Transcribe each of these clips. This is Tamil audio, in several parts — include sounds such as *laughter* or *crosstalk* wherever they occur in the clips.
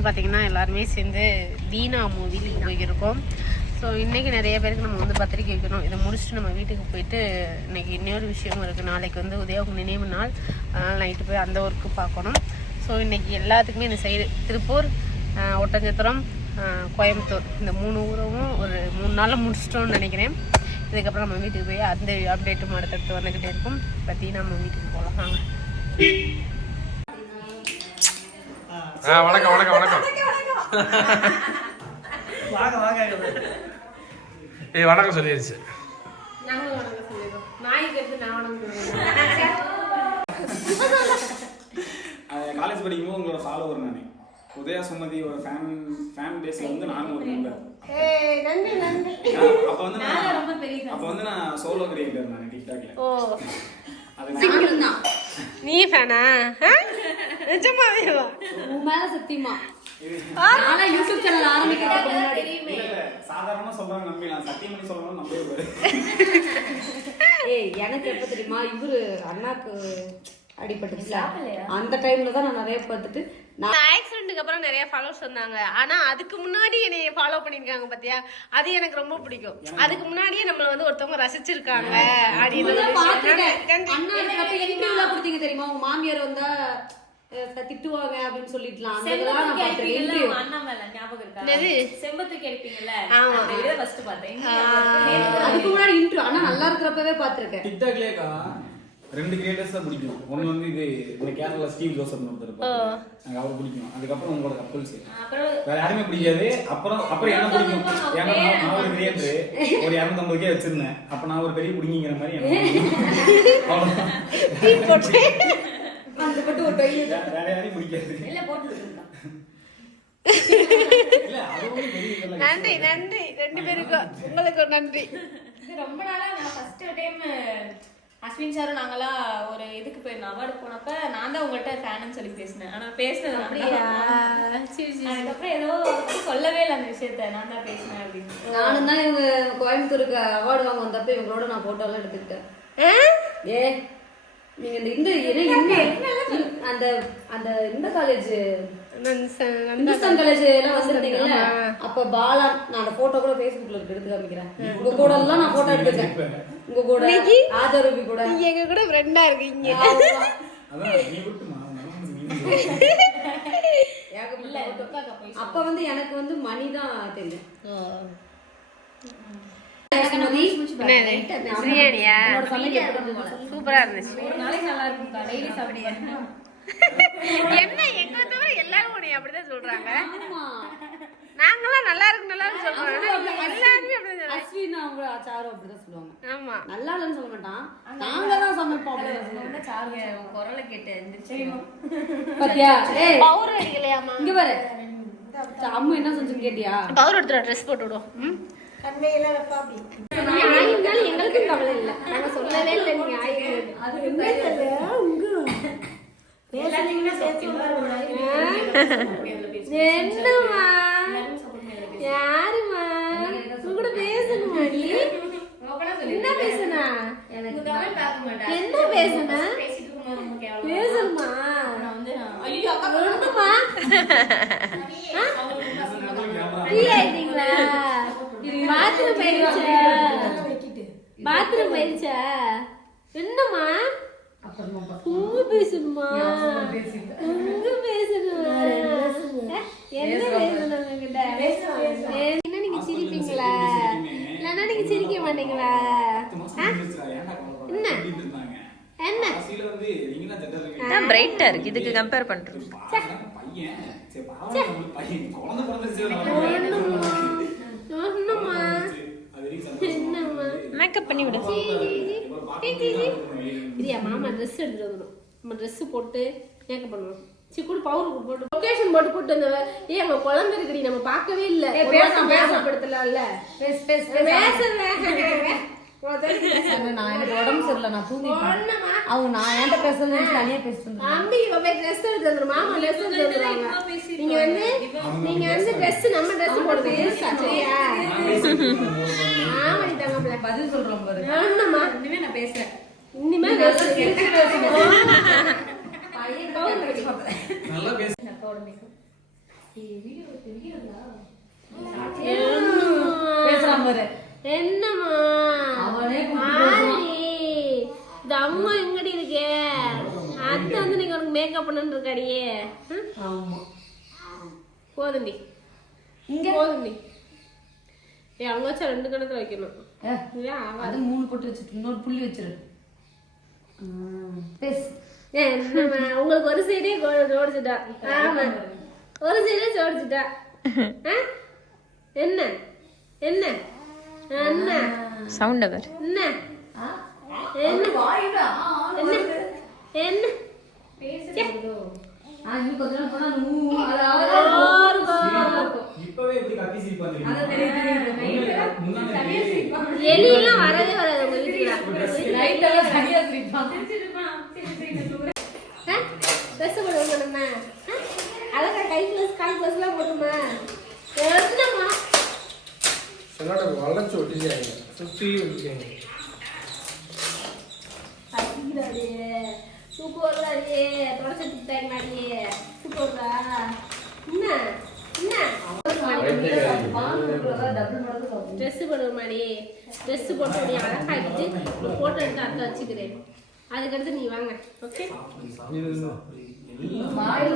போகிறோம்னு பார்த்தீங்கன்னா எல்லாருமே சேர்ந்து தீனா மூவிக்கு போயிருக்கோம். ஸோ இன்றைக்கி நிறைய பேருக்கு நம்ம வந்து பத்திரிக்கை வைக்கணும். இதை முடிச்சுட்டு நம்ம வீட்டுக்கு போயிட்டு இன்றைக்கி இன்னொரு விஷயமும் இருக்குது நாளைக்கு வந்து உதயம் நினைவு நாள். அதனால் நைட்டு போய் அந்த ஒர்க்கு பார்க்கணும். ஸோ இன்றைக்கி எல்லாத்துக்குமே இந்த சைடு திருப்பூர் ஒட்டஞ்சத்திரம் கோயம்புத்தூர். இந்த மூணு ஊரும் ஒரு மூணு நாளில் முடிச்சிட்டோம்னு நினைக்கிறேன். இதுக்கப்புறம் நம்ம வீட்டுக்கு போய் அந்த அப்டேட்டும் அடுத்தடுத்து வந்துக்கிட்டே இருக்கும். பற்றி நம்ம வீட்டுக்கு போகலாம். வாங்க. ஆ வணக்கம் வணக்கம் வணக்கம். வாங்க வாங்க ஏய் வணக்கம் சொல்லிடுச்சு நாங்களும் வணக்கம் சொல்லிடுறோம். நாய்க்கு எடுத்து நான் வணக்கம் காலேஜ் படிக்கும்போது உங்களோட ஃபாலோவர் நானே. உதயா சுமதியோட ஃபேன் ஃபேன் பேஸ்ல வந்து நானும் ஒரு மெம்பர் நன்றி நன்றி. அப்போ வந்து நான் அப்போ வந்து நான் சோலோ கிரியேட்டர் நான் டிக்டாக்ல ஓ. அது நீ ஃபேனா நிஜமாவே வா உன் மேல சத்தியமா ஆனா யூடியூப் சேனல் ஆரம்பிக்கிறதுக்கு முன்னாடி. இல்ல, இல்ல, சாதாரணமா சொல்றாங்க நம்பி நான் சத்தியம் பண்ணி சொல்லணும் நம்பவே பாரு ஏய் எனக்கு எப்ப தெரியுமா? இவரு அண்ணாக்கு அடிபட்டுச்சுல அந்த டைம்ல தான் நான் நிறைய பார்த்துட்டு நான் ஆக்சிடென்ட்டுக்கு அப்புறம் நிறைய ஃபாலோவர்ஸ் வந்தாங்க. ஆனா அதுக்கு முன்னாடி என்னைய ஃபாலோ பண்ணிருக்காங்க பாத்தியா? அது எனக்கு ரொம்ப பிடிக்கும். அதுக்கு முன்னாடியே நம்மள வந்து ஒருத்தவங்க ரசிச்சிருக்காங்க அப்படின்னு தெரியுமா? உங்க மாமியார் வந்தா திட்டுவாங்க அப்படின்னு பார்த்தேன். அதுக்கு முன்னாடி இன்டர்வியூ அண்ணா நல்லா இருக்கிறப்பவே பார்த்திருக்கேன். டிக்டாக்லேயேக்கா ரெண்டு கிரியேட்டர்ஸ் தான் பிடிக்கும். ஒன்னு வந்து இது இந்த கேரளா ஸ்டீவ் ஜோசப் ஒருத்தர். எனக்கு அவர் பிடிக்கும். அதுக்கப்புறம் உங்களோட கப்பல்ஸ் அப்புறம் வேற யாருமே பிடிக்காது. அப்புறம் அப்புறம் என்ன பிடிக்கும்? ஏன்னா நான் ஒரு கிரியேட்டர் ஒரு இரநூத்தம்பது கே வச்சிருந்தேன். அப்ப நான் ஒரு பெரிய பிடிங்கிற மாதிரி *laughs* ஒரு போட்டு. நன்றி நன்றி. ரெண்டு பேருக்கும் உங்களுக்கு நன்றி. ரொம்ப நாளா நான் first time, அஸ்வின் சாரும் நாங்கெல்லாம் ஒரு இதுக்கு போயிருந்தோம் அவார்டு போனப்ப நான் தான் உங்கள்கிட்ட ஃபேனுன்னு சொல்லி பேசினேன். ஆனா பேசினது அப்படியா? சரி சரி. அதுக்கப்புறம் ஏதோ சொல்லவே இல்லை அந்த விஷயத்த நான் தான் பேசினேன் அப்படின்னு. நானும் தான் இவங்க கோயம்புத்தூருக்கு அவார்டு வாங்க வந்தப்ப இவங்களோட நான் போட்டோ எல்லாம் எடுத்துக்கிட்டேன். ஏ நீங்க இந்த இந்த என்ன அந்த அந்த இந்த காலேஜ் இந்துஸ்தான் காலேஜ் எல்லாம் வந்திருந்தீங்கல்ல? அப்ப பாலா நான் அந்த போட்டோ கூட Facebookல இருக்கு எடுத்து காமிக்கிறேன். உங்க கூட எல்லாம் நான் போட்டோ எடுத்துட்டேன். உங்க கூட ஆஜரூபி கூட. நீங்க எங்க கூட ஃப்ரெண்டா இருக்கீங்க. அப்ப வந்து எனக்கு வந்து மணி தான் தெரியும். பிரியாணியா? சூப்பரா இருந்துச்சு. என்ன தவிர எல்லாரும் உன்னை அப்படிதான் சொல்றாங்க. நாங்களாம் நல்லா இருக்கு நல்லா இருக்கு சொல்றோம். ஆனா இவங்க எல்லாருமே அப்படிதான் சொல்றாங்க. அஸ்வின் அவங்க சாரும் அப்படிதான் சொல்லுவாங்க ஆமா. நல்லா இல்லைன்னு சொல்ல மாட்டான் நாங்க தான் சமைப்போம் அப்படிதான் சொல்லுவாங்க. சாருங்க உன் குரலை கேட்டு எந்திரிச்சு பாத்தியா? ஏய் பவுர் அடிக்கலையாமா இங்க பாரு. ச- அம்மு என்ன செஞ்சுன்னு கேட்டியா? பவுர் எடுத்துட ட்ரெஸ் போட்டு விடுவோம். ம்? நீங்க ஆயிருந்தாலும் எங்களுக்கும் கவலை இல்லை. நாங்க சொல்லவே இல்லை நீங்க ஆயிருந்தது என்னம்மா? யாருமா உங்க கூட பேசணுமா நீ என்ன பேசுனா? என்ன பேசுனா? பேசணுமா? ஒண்ணுமா? *laughs* ஃப்ரீ ஆயிட்டீங்களா பாத்ரூம் போயிருச்சா? பாத்ரூம் போயிருச்சா. என்னம்மா? உங்க பேசணுமா? உங்க பேசணுமா? என்ன பேசணும்? உங்ககிட்ட? என்ன நீங்க சிரிப்பீங்களா? இல்லைன்னா நீங்க சிரிக்க மாட்டீங்களா? என்ன? என்ன? பிரைட்டா இருக்கு. இதுக்கு கம்பேர் பையன் சரி பாவம் நம்மளுக்கு பையன் குழந்தை பிறந்துருச்சு ஒண்ணுமா அது வரைக்கும் சந்தோஷம். என்னம்மா மேக்கப் பண்ணி விடு. பிரியா மாமா ட்ரெஸ் எடுத்துட்டு வந்துடும் நம்ம ட்ரெஸ் போட்டு மேக்கப் பண்ணுவோம் சரி கூட பவுடர் போட்டு. லொகேஷன் போட்டு கூட்டு வந்தவ ஏ நம்ம குழந்தை இருக்குடி நம்ம பார்க்கவே இல்ல. பேச பேசப்படுத்தலாம்ல. பேச பேச நான் எனக்கு உடம்பு சரியில்லை நான் தூங்கிட்டேன். அவங்க நான் என்கிட்ட பேசணும்னு தனியா பேசிட்டு அம்பி இவ போய் ட்ரெஸ் எடுத்து வந்துடும் மாமா ட்ரெஸ் எடுத்து நீங்க வந்து நீங்க வந்து ட்ரெஸ் நம்ம ட்ரெஸ் சரியா? ஆமாடி தங்கப்பிள்ள பதில் சொல்றோம் பாரு. ஆமாம்மா இனிமே நான் பேசுறேன். இனிமே ட்ரெஸ் நல்லா பேச பேசலாம் பாரு என்னம்மா? அவனே இந்த அம்மா எங்கடி இருக்கே? அத்தை வந்து நீங்க உனக்கு மேக்கப் பண்ணு இருக்காடியே. போதுண்டி இங்க போதுண்டி ஏ அங்க வச்சா ரெண்டு கணத்துல வைக்கணும். அது மூணு போட்டு வச்சுட்டு இன்னொரு புள்ளி வச்சிரு. பேசு. உங்களுக்கு ஒரு சைடே ஜோடிச்சுட்டா. ஆமா. ஒரு சைடே ஜோடிச்சுட்டா? என்ன? என்ன? என்ன? சவுண்ட் அவர். என்ன? என்ன? வாயிடா. என்ன? என்ன? எலியெல்லாம் வரவே வராது உங்க வீட்டுல Night எல்லாம் சரியா சிரிப்பான். ட்ரெஸ் போடுவோமா நம்ம. ஆ? அழகா கை கிளாஸ் கால் கிளாஸ் எல்லாம் போடுமா என்னம்மா? என்னோட வளர்ச்சி ஒட்டிச்சாங்க சுற்றி ஒட்டிச்சாங்க தொடச்சு என்ன? என்ன? டபுள் மடங்கு சாப்பிடும். ட்ரெஸ் ட்ரெஸ் போட்டு நீ போட்டோ எடுத்து அத்தை வச்சுக்கிறேன் அதுக்கடுத்து நீ வாங்க ஓகே வாயில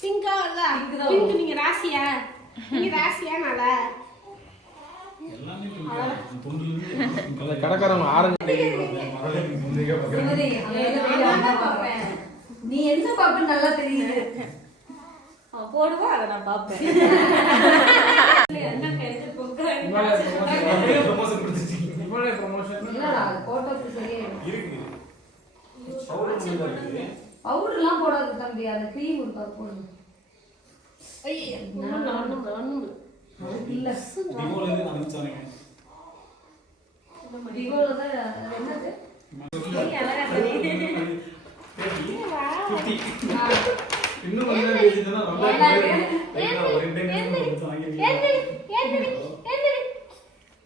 பிங்கா வரல பிங்க் நீங்க ராசியா? நீங்க ராசியா கடைக்காரங்க ஆரஞ்சு பார்ப்பேன். நீ என்ன பாப்பேன்னு நல்லா தெரியுது. போடுவா அதை நான் போட்டோக்கு சரியா இருக்கு. Powder மட்டும் தான் இருக்கு. பவுடர் எல்லாம் போடாது தம்பி அந்த கிரீம் இருக்கா போடு ஒண்ணும் ஒண்ணும் ஒண்ணும் அதுக்கு இல்ல. விவோல இருந்து நான் அனுப்பிச்சானுங்க. விவோல தான் அது என்னது? குட்டி. இன்னும் கொஞ்ச நேரம் பேசிட்டேன்னா ரொம்ப லைட்டா ஒரு ரெண்டு நிமிஷம் கொஞ்சம் வாங்கி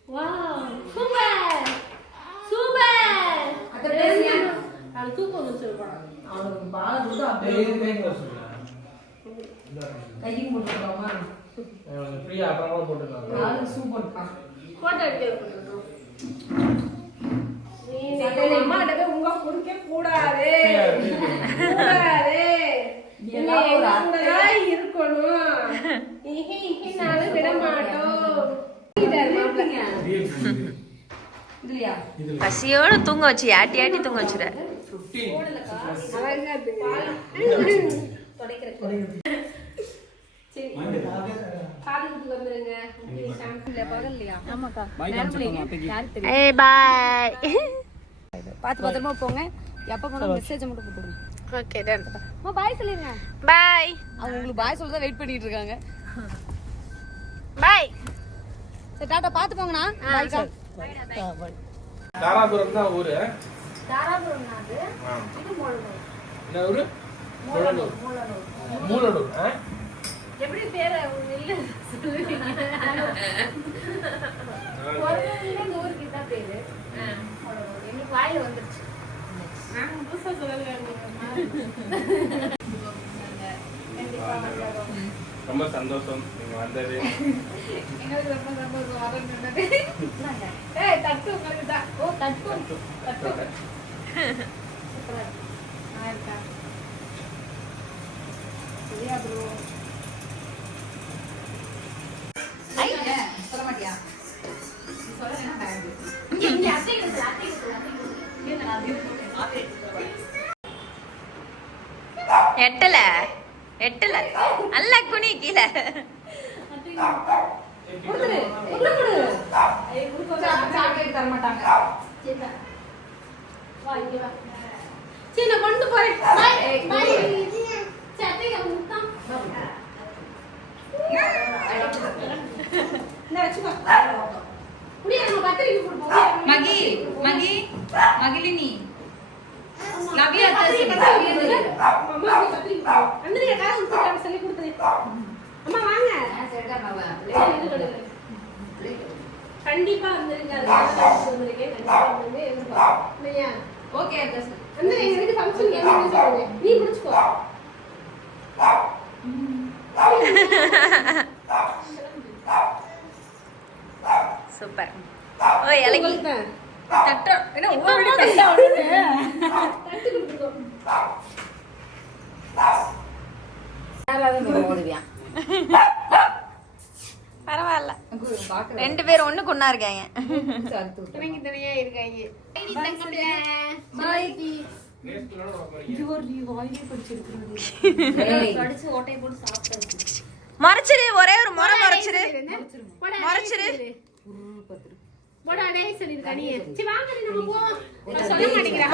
வாவ். சூப்பர். சூப்பர்? அது தூக்கம் சொல்றான் அவனுக்கு பாலை கொடுத்து அப்படியே கையும் போட்டுருக்காமா? ஃப்ரீயா அப்புறமா போட்டுக்கலாம். ஆளுக்கு சூ போட்டுப்பான். போட்டோ எடுத்து அம்மா கிட்ட போய் உங்க குடிக்க கூடாது. கூடாது. இருக்கணும். விட மாட்டோம். பசியோட தூங்க வச்சு ஆட்டி ஆட்டி தூங்க வச்சுற பாய் பார்த்து பத்திரமா போங்க. எப்போ போனாலும் மெசேஜ் மட்டும் போட்டுருங்க ஓகே டன் அம்மா பாய் சொல்லிருங்க. பாய் அவங்க உங்களுக்கு பாய் சொல்ல தான் வெயிட் பண்ணிட்டு இருக்காங்க. பாய் சரி டாட்டா பார்த்து போங்கண்ணா. பாய்க்கா தாராபுரம் தான் ஊரு. ஆ. என்ன ஊரு? மூலனூர் மூலனூர். ஆ? எப்படி பேர இல்ல? ஊருக்கு தான் பேரு. எனக்கு வாயில வந்துருச்சு. நாங்க புதுசா சொல்லலாம் ரொம்ப சந்தோஷம் நீங்க வந்தது. எங்களுக்கு ரொம்ப *laughs* ஏய் தட்டு உங்களுக்கு தான். ஓ தட்டு. தட்டு. ஆ இருக்கா. சரியா ப்ரோ சொல்ல மாட்டியா? எட்டல? எட்டல? அல்ல குனி கீழே. கொடுத்துரு. உள்ள கொடு சாக்லேட் தர சரி நான் கொண்டு போறேன் பாய் பாய் சட்டைக்கு முத்தம் இந்த வச்சுக்கோ முடியாது நம்ம கத்திரிக்கு போடுவோம் மகி மகி மகிழினி லவ் யூ அத்தை லவ் யூ அம்மா அப்படி கத்திரி அண்ணனுக்கு காசு கொடுத்துருக்காங்க சொல்லி கொடுத்தது அம்மா வாங்க கண்டிப்பா வந்திருங்க. ஓகே அத்தை அண்ணன் எங்க வீட்டு ஃபங்க்ஷன் என்ன சொல்லுங்க நீ முடிச்சுக்கோ சூப்பர். ஓ தட்ட. என்ன ஒவ்வொரு வீடு தட்டா வருது ஓடுவியா பாக்குறேன் ரெண்டு பேரும் ஒண்ணா இருக்காங்க. தனியா இருக்காங்க. போட்டு சாப்பிட்டு மறைச்சிரு ஒரே ஒரு முறை மறைச்சிரு. மறைச்சிரு.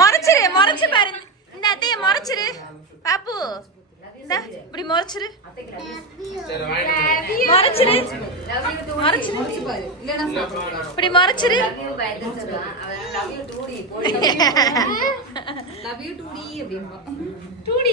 மறைச்சிரு மறைச்சு பாரு. இந்த அத்தைய மறைச்சிரு. பாப்பு. இந்த இப்படி மறைச்சிரு. மறைச்சிரு மறைச்சு பாரு இல்லைன்னா இப்படி மறைச்சிரு. Love you டூடி